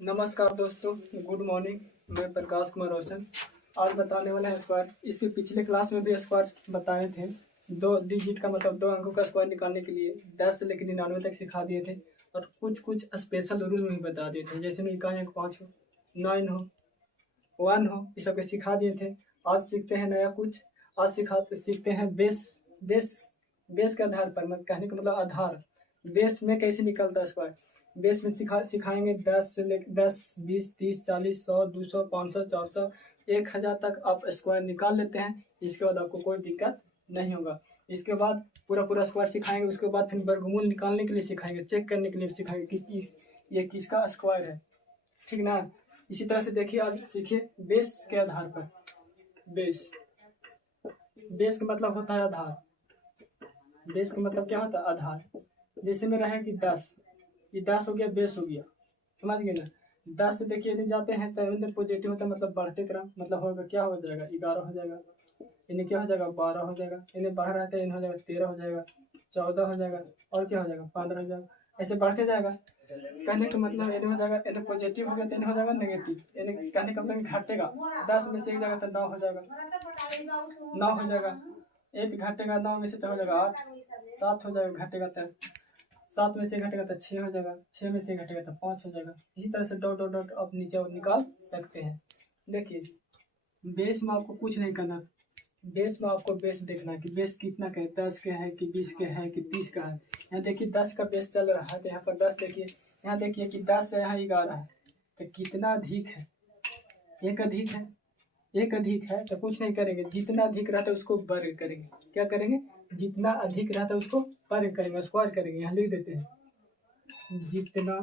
नमस्कार दोस्तों, good morning. मैं प्रकाश कुमार रोशन आज बताने वाला है स्क्वायर। इसके पिछले क्लास में भी स्क्वायर बताए थे। 2 डिजिट का मतलब 2 अंकों का स्क्वायर निकालने के लिए 10 से लेकर 99 तक सिखा दिए थे और कुछ कुछ स्पेशल रूल भी बता दिए थे, जैसे में इकाई अंक 5 हो, 9 हो, 1 हो, इस सब के सिखा दिए थे। आज सीखते हैं नया कुछ। आज सीखते हैं बेस। बेस बेस के आधार पर, मतलब कहने का मतलब आधार, बेस में कैसे निकलता है स्क्वायर। बेस में सिखाएंगे 10 से लेकर 10, 20, 30, 40, 100, 200, 500, 400, 1000 तक आप स्क्वायर निकाल लेते हैं। इसके बाद आपको कोई दिक्कत नहीं होगा। इसके बाद पूरा पूरा स्क्वायर सिखाएंगे। उसके बाद फिर वर्गमूल निकालने के लिए सिखाएंगे, चेक करने के लिए सिखाएंगे कि ये किसका स्क्वायर है, ठीक ना। इसी तरह से देखिए, आज सीखिए बेस के आधार पर। बेस बेस का मतलब होता है आधार। बेस का मतलब क्या होता है? आधार। जैसे में रहे कि 10, ये 10 हो गया, बेस हो गया, समझ गए ना। 10 से देखिए यदि जाते हैं तो इधर पॉजिटिव होता है, मतलब बढ़ते तरह, मतलब होगा क्या हो जाएगा, 11 हो जाएगा। इन्हें क्या हो जाएगा, 12 हो जाएगा। इन्हें बाहर रहता है, इन्हें हो जाएगा 13 हो जाएगा, 14 हो जाएगा, और क्या हो जाएगा, 15 हो जाएगा। ऐसे बढ़ते जाएगा। कहने का मतलब इन्हें हो जाएगा, इन्हें पॉजिटिव हो गया तो इन्हें हो जाएगा नेगेटिव। इन्हें कहने का मतलब घटेगा। 10 में से एक जाएगा तो 9 हो जाएगा, 9 हो जाएगा। एक घटेगा 9 में से तो हो जाएगा 8, 7 हो जाएगा। घटेगा तो 7 में से घटेगा तो 6 हो जाएगा, 6 में से घटेगा तो 5 हो जाएगा। इसी तरह से डॉट डॉट डॉट आप नीचे और निकाल सकते हैं। देखिए, बेस में आपको कुछ नहीं करना। बेस में आपको बेस देखना है कि बेस कितना का है, 10 का है कि 20 का है कि 30 का है। यहाँ देखिए 10 का बेस चल रहा है तो यहाँ पर 10 देखिए, यहाँ देखिए कि 10 है, यहाँ 11 है, तो कितना अधिक है? एक अधिक है। एक अधिक है तो कुछ नहीं करेंगे, जितना अधिक रहता है उसको वर्ग करेंगे। क्या करेंगे? जितना अधिक रहता है उसको वर्ग करेंगे, स्क्वायर करेंगे। यहाँ लिख देते हैं, जितना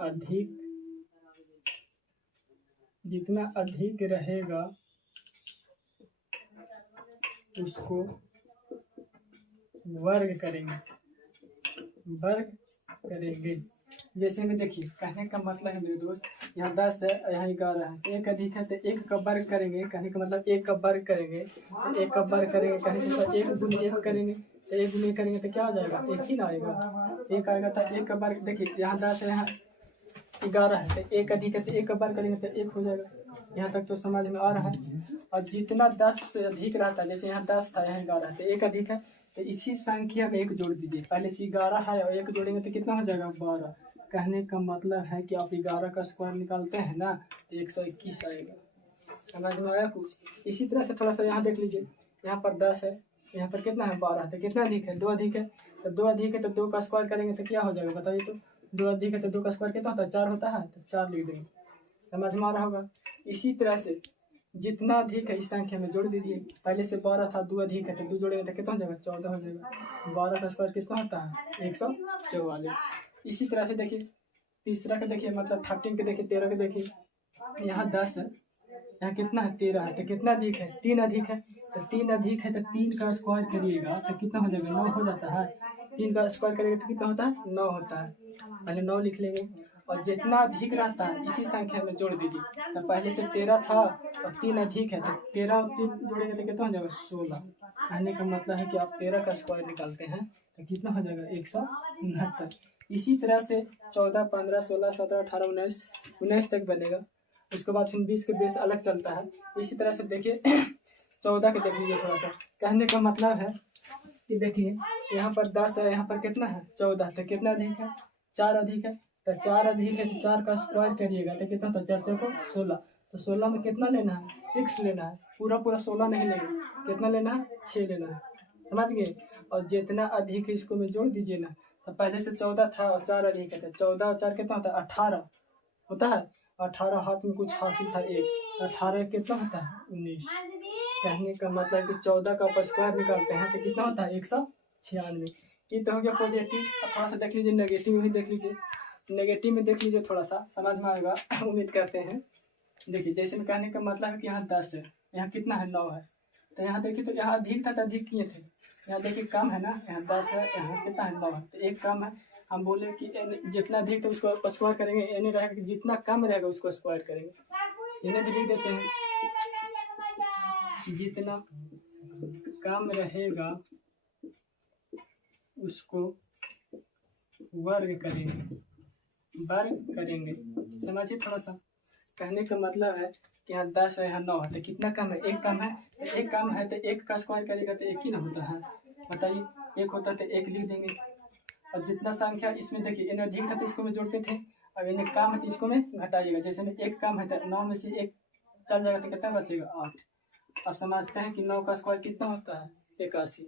अधिक जितना अधिक रहेगा उसको वर्ग करेंगे, वर्ग करेंगे। जैसे में देखिए, कहने का मतलब है मेरे दोस्त, यहाँ 10 है, यहाँ 11 है, एक अधिक है तो एक का वर्ग करेंगे। कहने का मतलब एक का वर्ग करेंगे, एक का वर्ग करेंगे। कहने का मतलब एक गुने एक करेंगे तो एक गुने करेंगे तो क्या आ जाएगा, एक ही ना आएगा, एक आएगा। तो एक का वर्ग देखिए, यहाँ 10 है, यहाँ 11 है, तो एक अधिक है तो एक का वर्ग करेंगे तो एक हो जाएगा। यहाँ तक तो समझ में आ रहा है। और जितना 10 से अधिक रहता है, जैसे यहाँ 10 था, यहाँ 11 है, तो एक अधिक है तो इसी संख्या में एक जोड़ दीजिए। पहले से 11 है और एक जोड़ेंगे तो कितना हो जाएगा, 12। कहने का मतलब है कि आप 11 का स्क्वायर निकालते हैं ना तो 121 आएगा। समझ में आया कुछ? इसी तरह से थोड़ा सा यहाँ देख लीजिए, यहाँ पर 10 है, यहाँ पर कितना है, 12। तो कितना अधिक है, 2 अधिक है। तो 2 अधिक है तो 2 का स्क्वायर करेंगे तो क्या हो जाएगा, बताइए तो। 2 अधिक है तो 2 का स्क्वायर कितना होता है, 4 होता है, तो 4 लिख देंगे। समझ में आ रहा होगा। इसी तरह से जितना अधिक है इस संख्या में जोड़ दीजिए। पहले से 12 था, 2 अधिक है तो 2 जोड़ेंगे तो कितना हो जाएगा, 14 हो जाएगा। 12 का स्क्वायर कितना होता है, 144। इसी तरह से देखिए, तीसरा का देखिए, मतलब 13 के देखिए, 13 के देखिए, यहाँ 10 है, यहाँ कितना है, 13 है, तो कितना अधिक है, 3 अधिक है। तो 3 अधिक है तो 3 का स्क्वायर करिएगा तो कितना हो जाएगा, 9 हो जाता है। 3 का स्क्वायर करेंगे तो कितना होता है, 9 होता है। पहले 9 लिख लेंगे। और जितना अधिक रहता है इसी संख्या में जोड़ दीजिए। तो पहले से 13 था और 3 अधिक है, तो 13 और 3 जोड़ेंगे तो कितना हो जाएगा, 16। कहने का मतलब है कि आप 13 का स्क्वायर निकालते हैं तो कितना हो जाएगा, 169। इसी तरह से 14, 15, 16, 17, 18, 19 तक बनेगा। उसके बाद फिर 20 के बेस अलग चलता है। इसी तरह से देखिए 14 के देख लीजिए थोड़ा सा। कहने का मतलब है कि देखिए, यहाँ पर 10 है, यहाँ पर कितना है, 14। तो कितना अधिक है, 4 अधिक है। तो 4 अधिक है तो 4 का स्क्वायर करिएगा तो कितना होता है, 4 चौको 16। तो 16 में कितना लेना है, 6 लेना है। पूरा पूरा 16 नहीं लेंगे, कितना लेना है, 6 लेना है। समझ गए। और जितना अधिक है इसको में जोड़ दीजिए ना। तो पहले से 14 था और 4 अधिक है, तो 14 और 4 कितना होता है, 18 होता है। 18 हाथ में कुछ हासिल था, एक 18 कितना होता है, 19। कहने का मतलब कि 14 का स्क्वायर निकालते हैं तो कितना होता है, 196। ये तो हो गया पॉजिटिव। थोड़ा सा देख लीजिए नेगेटिव भी देख लीजिए। नेगेटिव में देख लीजिए, थोड़ा सा समझ में आएगा, उम्मीद करते हैं। देखिए, जैसे में कहने का मतलब है कि यहाँ 10 है, यहाँ कितना है, 9 है। तो यहाँ देखिए, तो यहाँ अधिक था तो अधिक किए थे, यहाँ देखिए कम है ना, यहाँ 10 है, यहाँ कितना है, 9 है, तो एक कम है। हम बोले कि जितना अधिक तो उसको स्क्वायर करेंगे, यानी रहेगा कि जितना कम रहेगा उसको स्क्वायर करेंगे। इन्हें भी लिख देते हैं, जितना कम रहेगा उसको वर्ग करेंगे। वर्ग करेंगे। समझिए थोड़ा सा, कहने का मतलब है कि यहाँ 10 है, यहाँ 9 है, तो कितना कम है? एक कम है, तो एक कम है तो एक का स्क्वायर करेगा तो एक ही ना होता है। बताइए, एक होता तो एक लिख देंगे। और जितना संख्या इसमें देखिए, इन्हें अधिक था तो इसको में जोड़ते थे, अब इन्हें कम है तो इसको में घटाइएगा। जैसे में एक कम है तो 9 में से एक चल जाएगा तो कितना बचेगा? 8। अब समझते हैं कि 9 का स्क्वायर कितना होता है? 81।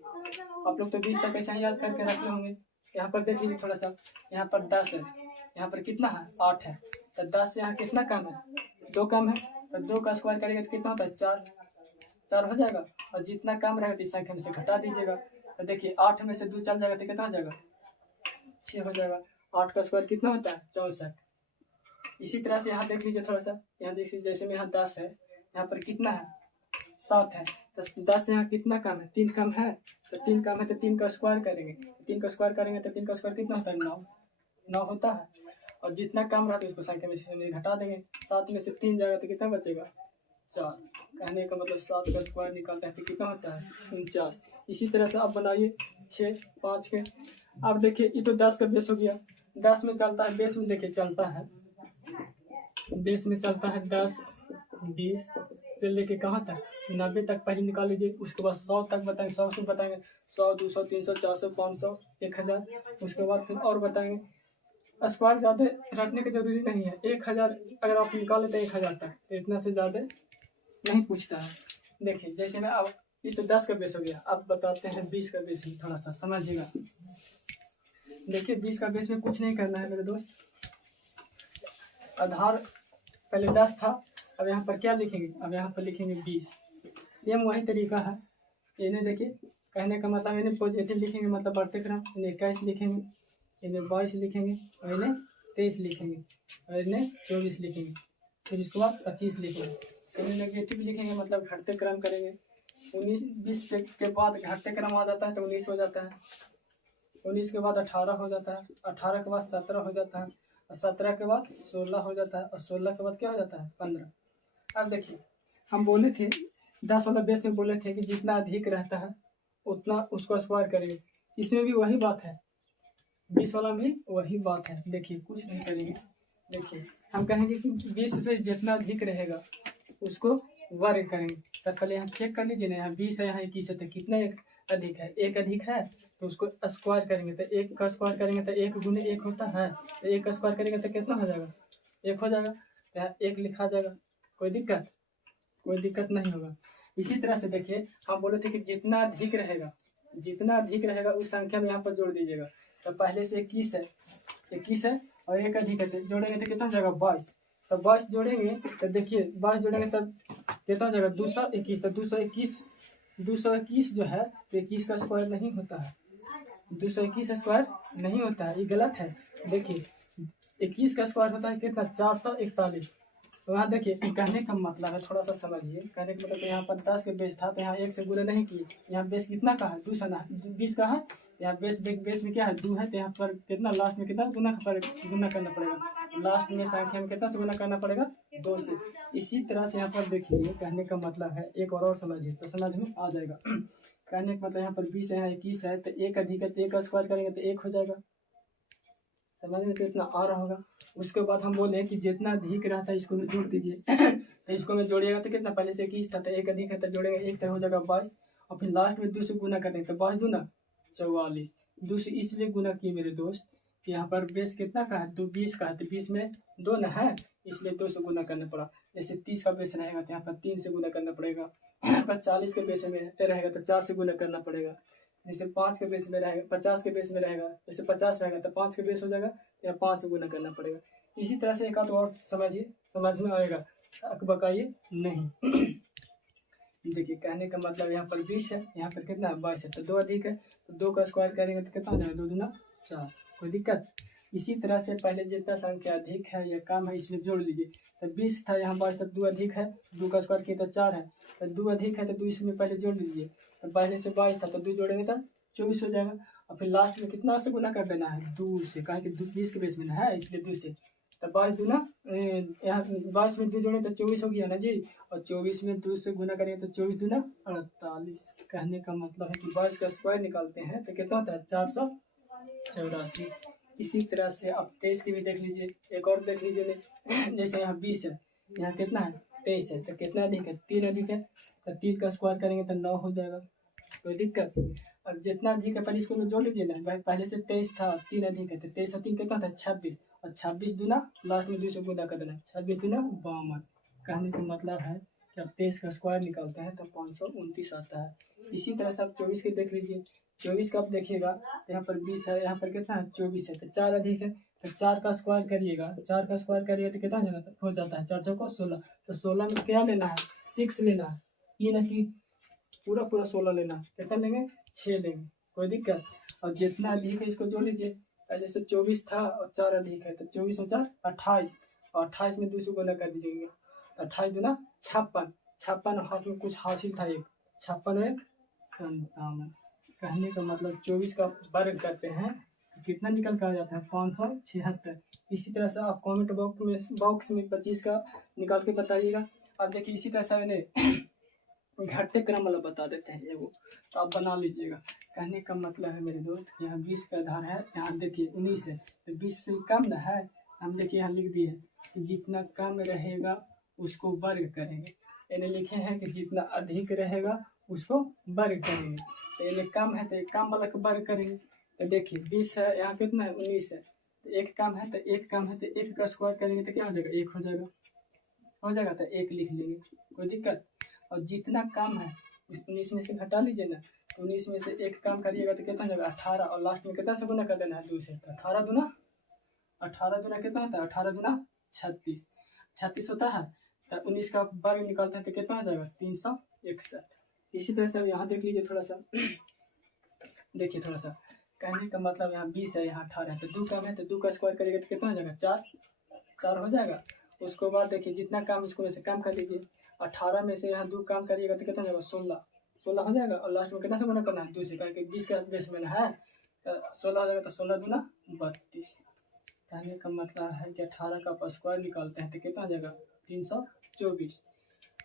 आप लोग तो 20 तक ऐसे ही याद करके रखे होंगे। यहाँ पर देख लीजिए थोड़ा सा, यहाँ पर 10 है, यहाँ पर कितना है? 8 है, तो 10 से यहाँ कितना कम है? 2 कम है, तो 2 का स्क्वायर करेंगे तो कितना होता है? 4 हो जाएगा। और जितना कम रहेगा तो इस संख्या में से घटा दीजिएगा। तो देखिए 8 में से 2 चल जाएगा तो कितना हो जाएगा? 6 हो जाएगा। 8 का स्क्वायर कितना होता है? 64। इसी तरह से यहाँ देख लीजिए थोड़ा सा, यहाँ देखिए जैसे में यहाँ 10 है, यहाँ पर कितना है? 7 है, तो 10 से यहाँ कितना कम है? 3 कम है, तो 3 कम है तो 3 का स्क्वायर करेंगे। 3 का स्क्वायर करेंगे तो 3 का स्क्वायर कितना होता है? 9 होता है। और जितना कम रहता है उसको संख्या में से घटा देंगे। 7 में से 3 जाएगा तो कितना बचेगा? 4। कहने का मतलब 7 का स्क्वायर निकालते हैं तो कितना होता है? 49। इसी तरह से आप बनाइए 6, 5 के। अब देखिए ये तो 10 का बेस हो गया, 10 में चलता है, बेस में देखिए चलता है, बेस में चलता है 10, 20 से लेके कहाँ तक? 90 तक पहले निकाल लीजिए। उसके बाद 100 तक बताएंगे, 100 से बताएंगे 100, 200, 300, 400, 500, 1000। उसके बाद फिर और बताएंगे। स्क्वायर ज़्यादा रटने की जरूरी नहीं है। 1000 अगर आप निकाल लेते हैं 1000 तक, तो इतना से ज़्यादा नहीं पूछता है। देखिए जैसे मैं अब ये तो 10 का बेस हो गया, अब बताते हैं 20 का बेस में, थोड़ा सा समझिएगा। देखिए 20 का बेस में कुछ नहीं करना है मेरे दोस्त। आधार पहले 10 था, अब यहाँ पर क्या लिखेंगे? अब यहाँ पर लिखेंगे 20। सेम वही तरीका है। इन्हें देखिए, कहने का मतलब इन्हें पॉजिटिव लिखेंगे, मतलब बढ़ते क्रम। इन्हें 21 लिखेंगे, इन्हें 22 लिखेंगे, और इन्हें 23 लिखेंगे, और इन्हें 24 लिखेंगे। फिर इसके बाद 25 लिखेंगे। इन्हें नेगेटिव लिखेंगे, मतलब घटते क्रम करेंगे। 19, 20 के बाद घटते क्रम आ जाता है तो 19 हो जाता है। 19 के बाद 18 हो जाता है, 18 के बाद 17 हो जाता है, और 17 के बाद 16 हो जाता है, और 16 के बाद क्या हो जाता है? 15। अब देखिए हम बोले थे 10 वाला बेस में बोले थे कि जितना अधिक रहता है उतना उसको स्क्वायर करेंगे। इसमें भी वही बात है, 20 वाला भी वही बात है। देखिए कुछ नहीं करेंगे। देखिए हम कहेंगे कि 20 से जितना अधिक रहेगा उसको वर्ग करेंगे। तो पहले यहाँ चेक कर लीजिए ना, यहाँ 20 है, यहाँ 21 है, तो कितना एक अधिक है? एक अधिक है, तो उसको स्क्वायर करेंगे। तो 1 का स्क्वायर करेंगे तो 1 गुने 1 होता है, तो 1 का स्क्वायर करेंगे तो कितना हो जाएगा? 1 हो जाएगा। तो यहाँ 1 लिखा जाएगा। कोई दिक्कत? कोई दिक्कत नहीं होगा। इसी तरह से देखिए हम बोले थे कि जितना अधिक रहेगा, जितना अधिक रहेगा उस संख्या में यहाँ पर जोड़ दीजिएगा। तो पहले से 21 है, 21 है और 1 अधिक है, तो जोड़ेंगे तो कितना हो जाएगा? 22। तो 22 जोड़ेंगे तो देखिए 22 जोड़ेंगे तब कितना हो जाएगा? 221। तो 221 जो है तो 21 का स्क्वायर नहीं होता है, 221 स्क्वायर नहीं होता है, ये गलत है। देखिए 21 का स्क्वायर होता है कितना? 441। तो यहाँ देखिए कहने का मतलब है, थोड़ा सा समझिए। कहने का मतलब यहाँ पर 10 के बेस था तो यहाँ 1 से गुना नहीं किए। यहाँ बेस कितना का है? 2 सना 20 का है। यहाँ बेस में क्या है? 2 है, तो यहाँ पर कितना लास्ट में कितना गुना करना पड़ेगा? लास्ट में संख्या में कितना से गुना करना पड़ेगा? 2 से। इसी तरह से यहाँ पर देखिए कहने का मतलब है, एक और समझिए तो समझ में आ जाएगा। कहने का मतलब यहाँ पर 20 है, यहाँ 21 है, तो 1 अधिक है, तो 1 का स्क्वायर करेंगे तो 1 हो जाएगा। समझ में तो इतना आ रहा होगा। उसके बाद हम बोले कि जितना अधिक रहता है इसको में जोड़ दीजिए। तो इसको में जोड़िएगा तो कितना? पहले से 21 था, तो 1 अधिक है तो जोड़ेंगे 1 तो हो जाएगा 22, और फिर लास्ट में 2 से गुना करेंगे तो 22 दूना 44। 2 से इसलिए गुना किए मेरे दोस्त कि यहाँ पर बेस कितना का है? 20 का है, तो 20 में 2 न है, इसलिए 2 से गुना करना पड़ा। जैसे 30 का बेस रहेगा तो यहाँ पर 3 से गुना करना पड़ेगा। यहाँ पर 40 के बेस में रहेगा तो 4 से गुना करना पड़ेगा। जैसे 5 के बेस में रहेगा, 50 के बेस में रहेगा, जैसे 50 रहेगा तो 5 के बेस हो जाएगा, या 5 से गुना करना पड़ेगा। इसी तरह से एक आध और समझिए, समझ में आएगा, अकबकाइए नहीं। देखिए कहने का मतलब यहाँ पर 20 है, यहाँ पर कितना है? 22 है, तो 2 अधिक है, तो 2 का स्क्वायर करेंगे तो कितना हो जाएगा? 2 दूना 4। कोई दिक्कत? इसी तरह से पहले जितना संख्या अधिक है या कम है इसमें जोड़ लीजिए। तो 20 था, यहाँ 22, तो 2 अधिक है, 2 का स्क्वायर किया तो 4 है, तो 2 अधिक है तो 2 इसमें पहले जोड़ लीजिए। तो पहले से 22 था तो 2 जोड़ेंगे तो 24 हो जाएगा, और फिर लास्ट में कितना से गुना कर देना है? 2 से, कहा कि 20 के बेस में है इसलिए 2 से। तो 22 दूना यहाँ 22 में 2 जोड़े तो 24 हो गया ना जी, और 24 में 2 से गुना करेंगे तो 24 दूना 48। कहने का मतलब है कि 22 का स्क्वायर निकालते हैं तो कितना होता है? 484। इसी तरह से आप 23 की भी देख लीजिए, एक और देख लीजिए। जैसे यहाँ 20 है, यहाँ कितना है 23 है, तो कितना अधिक है 3 अधिक है, तो 3 का स्क्वायर करेंगे तो 9 हो जाएगा, कोई दिक्कत। अब जितना अधिक है पहले इसको में जोड़ लीजिए ना, भाई पहले से 23 था, 3 अधिक है, तो 23 और 3 कितना था 26, और 26 दूना लास्ट में 2 से गुना कर देना, 26 दूना 52। कहने का मतलब है कि आप 23 का स्क्वायर निकालते हैं तो 529 आता है। इसी तरह से आप 24 के देख लीजिए, 24 का आप देखिएगा तो यहाँ पर 20 है, यहाँ पर कितना है 24 है, तो 4 अधिक है, तो 4 का स्क्वायर करिएगा, 4 का स्क्वायर करिएगा तो कितना हो जाता है 4 चौको 16, तो 16 में क्या लेना है 6 लेना है, ये ना कि पूरा पूरा 16 लेना, कितना लेंगे 6 लेंगे, कोई दिक्कत। और जितना अधिक है इसको जोड़ लीजिए, पहले से 24 था और 4 अधिक है, तो 24 और 4 28, और 28 में 2 से गुना कर दीजिएगा, 28 दूना 56, 56 हाथ में कुछ हासिल था एक, 56 में 57। कहने का मतलब 24 का वर्ग करते हैं तो कितना निकल कर आ जाता है 576। इसी तरह से आप कमेंट बॉक्स में 25 का निकाल के बताइएगा। अब देखिए इसी तरह से मैंने घटते क्रम वाला बता देते हैं वो, तो आप बना लीजिएगा। कहने का मतलब है मेरे दोस्त, यहाँ 20 का आधार है, यहाँ देखिए 19 है, तो 20 से कम ना है, हम देखिए यहाँ लिख दिए कि जितना कम रहेगा उसको वर्ग करेंगे, यानी लिखे हैं कि जितना अधिक रहेगा उसको वर्ग करेंगे, तो यानी कम है तो एक कम वाला को वर्ग करेंगे। तो देखिए 20 है, यहाँ कितना है 19 है, तो एक कम है तो एक कम है, तो एक का स्क्वायर करेंगे तो क्या हो जाएगा 1 हो जाएगा, तो 1 लिख लेंगे, कोई दिक्कत। और जितना कम है 19 में से घटा लीजिए ना, तो 19 में से 1 कम करिएगा तो कितना हो जाएगा 18, और लास्ट में कितना से गुना कर देना है 2 से, तो 18 दूना कितना होता है 18 दूना 36 होता है, तो 19 का वर्ग निकालते हैं तो कितना हो जाएगा 361। इसी तरह से अब यहाँ देख लीजिए थोड़ा सा, देखिए थोड़ा सा, कहने का मतलब यहाँ 20 है, यहाँ 18 है, तो 2 कम है, तो 2 का स्क्वायर करिएगा तो कितना हो जाएगा 4 हो जाएगा। उसके बाद देखिए जितना काम इसको में से कम कर लीजिए, 18 में से यहाँ 2 काम करिएगा तो कितना हो जाएगा 16 हो जाएगा, और लास्ट में कितना से गुना करना है 2 से, क्योंकि 20 का बेस में है, तो 16 हो जाएगा, तो 16 दूना 32। कहने का मतलब है कि 18 का आप स्क्वायर निकालते हैं तो कितना हो जाएगा 324,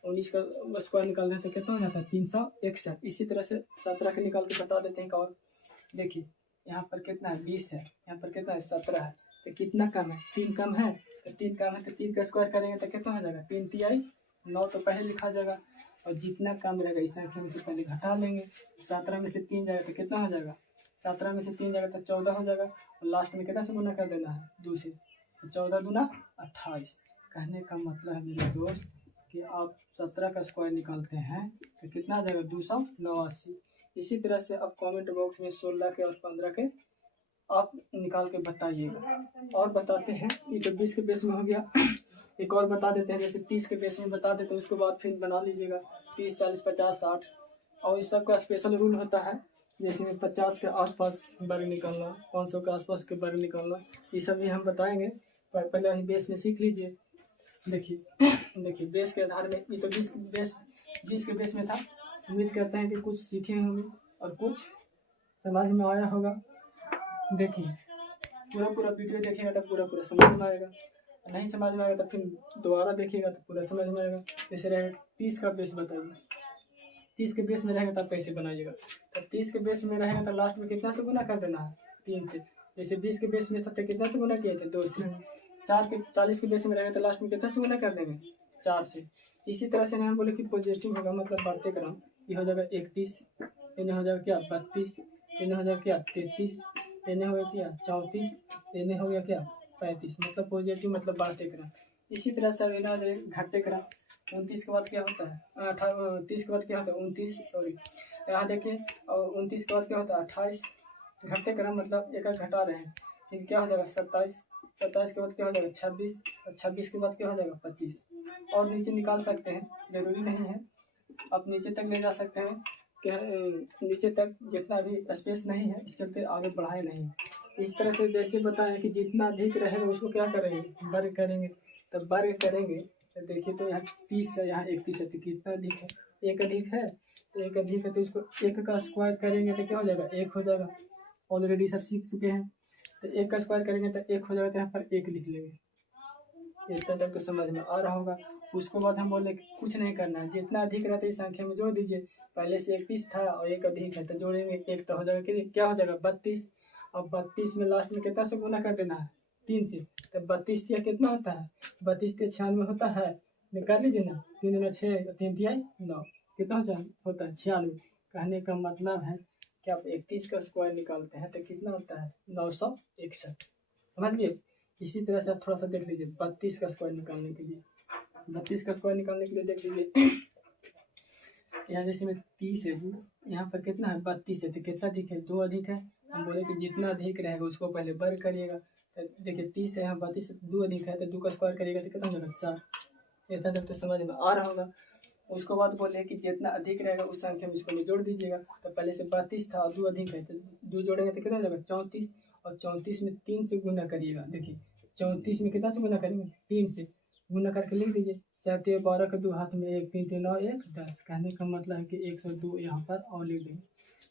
19 का स्क्वायर निकालते हैं तो कितना हो जाता है 361। इसी तरह से 17 के निकाल के बता देते हैं। और देखिए यहाँ पर कितना है 20 है, यहाँ पर कितना है 17 है, तो कितना कम है 3 कम है, तो 3 कम है तो 3 का स्क्वायर करेंगे तो कितना हो जाएगा 3 तिहाई 9, तो पहले लिखा जाएगा। और जितना कम रहेगा इस संख्या में से पहले घटा लेंगे, 17 में से 3 जाएगा तो कितना हो जाएगा 17 में से 3 जाएगा तो 14 हो जाएगा, और लास्ट में कितना से गुना कर देना है 2 से, तो 14 दूना 28। कहने का मतलब है मेरे दोस्त कि आप 17 का स्क्वायर निकालते हैं तो कितना आ जाएगा 289। इसी तरह से आप कमेंट बॉक्स में 16 के और 15 के आप निकाल के बताइएगा। और बताते हैं, ये तो 20 के बेस में हो गया, एक और बता देते हैं, जैसे 30 के बेस में बता देते हैं, उसके बाद फिर बना लीजिएगा 30, 40, 50, 60। और इस सब का स्पेशल रूल होता है, जैसे में 50 के आसपास वर्ग निकालना, 500 के आसपास के वर्ग निकालना, ये सब भी हम बताएंगे, पर पहले अभी बेस में सीख लीजिए। देखिए बेस के आधार में, ये तो 20 के बेस में था। उम्मीद करते हैं कि कुछ सीखे होंगे और कुछ समझ में आया होगा। देखिए पूरा वीडियो देखिएगा तो पूरा समझ में आएगा, नहीं समझ में आएगा तो फिर दोबारा देखिएगा तो पूरा समझ में आएगा। जैसे रहेगा 30 का बेस बताइए, 30 के बेस में रहेगा तब कैसे बनाइएगा, तो 30 के बेस में रहेगा तो लास्ट में कितना से गुना कर देना है 3 से। जैसे 20 के बेस में था तो कितना से गुना किए थे 2 से। 40 के बेस में रहेगा तो लास्ट में कितना से गुना कर देंगे 4 से। इसी तरह से हम बोले कि पॉजिटिव होगा, मतलब बढ़ते क्रम, ये हो जाएगा 31, इन्हें हो जाएगा क्या 32, इन्हें हो जाएगा क्या 33, इन्हें हो गया क्या 34, इन्हें हो गया क्या 35, मतलब पॉजिटिव मतलब बढ़ते क्रम। इसी तरह से घटते क्रम, 29 के बाद क्या होता है 30 के बाद क्या होता है 29, सॉरी यहाँ देखिए, और 29 के बाद क्या होता है 28, घटते क्रम मतलब एक घटा रहे हैं। फिर क्या हो जाएगा 27, 27 के बाद क्या हो जाएगा 26, और 26 के बाद क्या हो जाएगा 25। और नीचे निकाल सकते हैं, जरूरी नहीं है, आप नीचे तक ले जा सकते हैं, क्या नीचे तक जितना भी स्पेस नहीं है इस चलते आगे बढ़ाए नहीं। इस तरह से जैसे बताएं कि जितना अधिक रहेगा उसको क्या करेंगे वर्ग करेंगे, तो वर्ग करेंगे तो देखिए तो यहाँ 30 है, यहाँ 31 है, तो कितना अधिक है 1 अधिक है, तो 1 अधिक है तो इसको 1 का स्क्वायर करेंगे तो क्या हो जाएगा 1 हो जाएगा। ऑलरेडी सब सीख चुके हैं, तो 1 का स्क्वायर करेंगे तो 1 हो जाएगा, तो यहाँ पर 1 लिख लेंगे। इतना तक तो समझ में आ रहा होगा। उसके बाद हम बोले कुछ नहीं करना है, जितना अधिक रहता है इस संख्या में जोड़ दीजिए। पहले से 31 था और 1 अधिक है तो जोड़ेंगे 1 तो हो जाएगा कि क्या हो जाएगा 32, अब 32 में लास्ट में कितना से गुना कर देना है, 3 से। तो 32 तिया कितना होता है, 32 तिया 96 होता है, निकाल लीजिए ना, 3 दूना 6, 3 तिया 9, कितना होता है 96। कहने का मतलब है कि आप 31 का स्क्वायर निकालते हैं तो कितना होता है 961, समझ लिए। इसी तरह से आप थोड़ा सा देख लीजिए 32 का स्क्वायर निकालने के लिए, 32 का स्क्वायर निकालने के लिए देख लीजिए यहाँ जैसे में 30 है जी, यहाँ पर कितना है 32 है, तो कितना अधिक है 2 अधिक है। हम बोले कि जितना अधिक रहेगा उसको पहले वर्ग करिएगा। तो देखिए 30 है, यहाँ 32 से 2 अधिक है, तो 2 का स्क्वायर करिएगा तो कितना हो जाएगा 4। इतना तक तो समझ में आ रहा होगा। उसको बाद बोले कि जितना अधिक रहेगा उस संख्या में इसको जोड़ दीजिएगा। तो पहले से 32 था और 2 अधिक है, तो 2 जोड़ेंगे तो कितना हो जाएगा 34, और 34 में 3 से गुना करिएगा। देखिए 34 में कितना से गुना करेंगे 3 से गुना करके लिख दीजिए। 4 12 का 2 हाथ में 1, 3 3 9 1 10। कहने का मतलब है कि 102 यहाँ पर और लिख देंगे।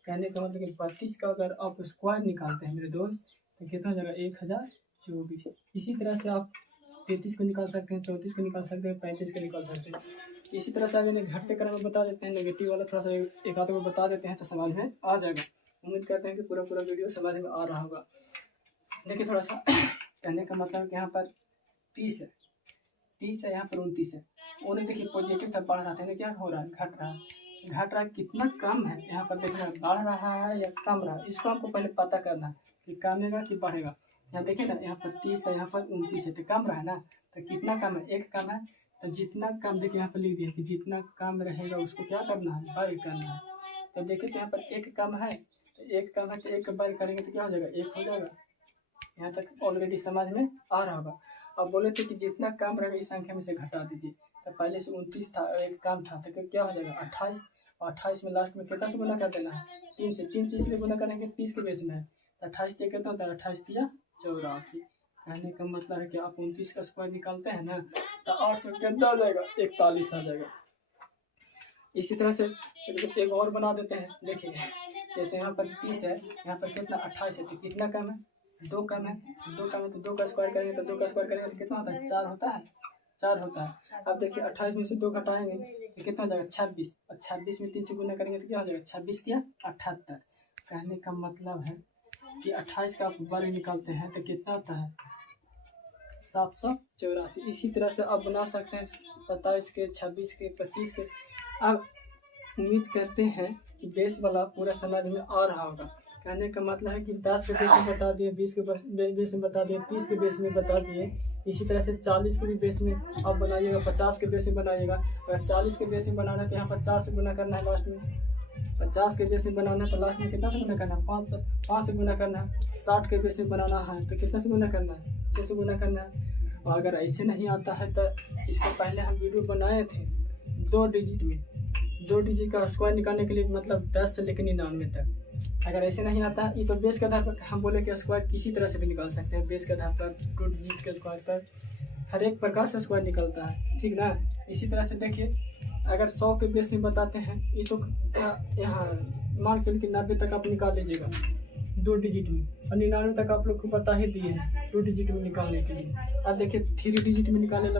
कहने का मतलब कि 32 का अगर आप स्क्वायर निकालते हैं मेरे दोस्त तो कितना हो जाएगा 1024। इसी तरह से आप 33 को निकाल सकते हैं, 34 को निकाल सकते हैं, 35 को निकाल सकते हैं। इसी तरह से अगर इन्हें घटते क्रम में बता देते हैं, नेगेटिव वाला थोड़ा सा एक आध को बता देते हैं तो समझ में आ जाएगा। उम्मीद करते हैं कि पूरा वीडियो समझ में आ रहा होगा। देखिए थोड़ा सा कहने का मतलब कि यहाँ पर 30 है, 30 है, यहाँ पर 29 है। उन्हें देखिए पॉजिटिव था, बढ़ रहा था, क्या हो रहा है घट रहा है। घट रहा है कितना कम है, यहाँ पर देखना बढ़ रहा है या कम रहा है, इसको हमको पहले पता करना है कि कमेगा कि बढ़ेगा। यहाँ देखिए ना, यहाँ पर 30 है, यहाँ पर 29 है, तो कम रहा है ना। तो कितना कम है, 1 कम है। तो जितना कम देखिए यहाँ पर लिख दिया कि जितना कम रहेगा उसको क्या करना है, वर्ग करना है। तो देखिए तो यहाँ पर 1 कम है, तो 1 कम है तो 1 का वर्ग करेंगे तो क्या हो जाएगा 1 हो जाएगा। यहाँ तक ऑलरेडी समझ में आ रहा होगा। अब बोले थे कि जितना कम रहेगा इस संख्या में से घटा दीजिए। तो पहले से 29 था, 1 कम था, तो क्या हो जाएगा 28, और 28 में लास्ट में कितना से गुना कर देना है 3 से। 3 से इसलिए गुना करेंगे 30 के बेस में है, तो 28 तिया कितना होता है 28 तिया 84। कहने का मतलब है कि आप 29 का स्क्वायर निकालते हैं ना तो 8 से कितना आ जाएगा 41 आ जाएगा। इसी तरह से एक और बना देते हैं। देखिए जैसे यहाँ पर 30 है, यहाँ पर कितना 28 है, तो कितना कम है 2 कम है, 2 कम है तो 2 का स्क्वायर करेंगे तो 2 का स्क्वायर करेंगे तो कितना होता है 4 होता है, 4 होता है। अब देखिए 28 में से 2 घटाएंगे तो कितना हो जाएगा 26, और 26 में 3 से गुना करेंगे तो क्या हो जाएगा 26 या 78। कहने का मतलब है कि 28 का आप वर्ग निकालते हैं तो कितना होता है 784। इसी तरह से आप बना सकते हैं 27 के, 26 के, 25 के। अब उम्मीद करते हैं कि बेस वाला पूरा समझ में आ रहा होगा। कहने का मतलब है कि 10 के बेस में बता दिए, 20 के बेस में बता दिए, 30 के बेस में बता दिए। इसी तरह से 40 के भी बेस में आप बनाइएगा, 50 के बेस में बनाइएगा। अगर 40 के बेस में बनाना है तो यहाँ पर 4 से गुना करना है लास्ट में। 50 के बेस में बनाना है तो लास्ट में कितना से गुना करना है 5 से गुना करना है। 60 के बेस में बनाना है तो कितना से गुना करना है 6 से गुना करना है। और अगर ऐसे नहीं आता है तो इसको पहले हम वीडियो बनाए थे 2 डिजिट में, 2 डिजिट का स्क्वायर निकालने के लिए, मतलब 10 से लेकर 99 तक। अगर ऐसे नहीं आता है, ये तो बेस के आधार पर हम बोले कि स्क्वायर किसी तरह से भी निकाल सकते हैं। बेस के आधार पर 2 डिजिट के स्क्वायर पर हर एक प्रकार से स्क्वायर निकलता है, ठीक ना। इसी तरह से देखिए अगर 100 के बेस में बताते हैं, ये तो यहाँ मान चल के 90 तक आप निकाल लीजिएगा 2 डिजिट में, और 99 तक आप लोग को बता ही दिए हैं 2 डिजिट में निकालने के लिए। अब देखिए 3 डिजिट में निकालने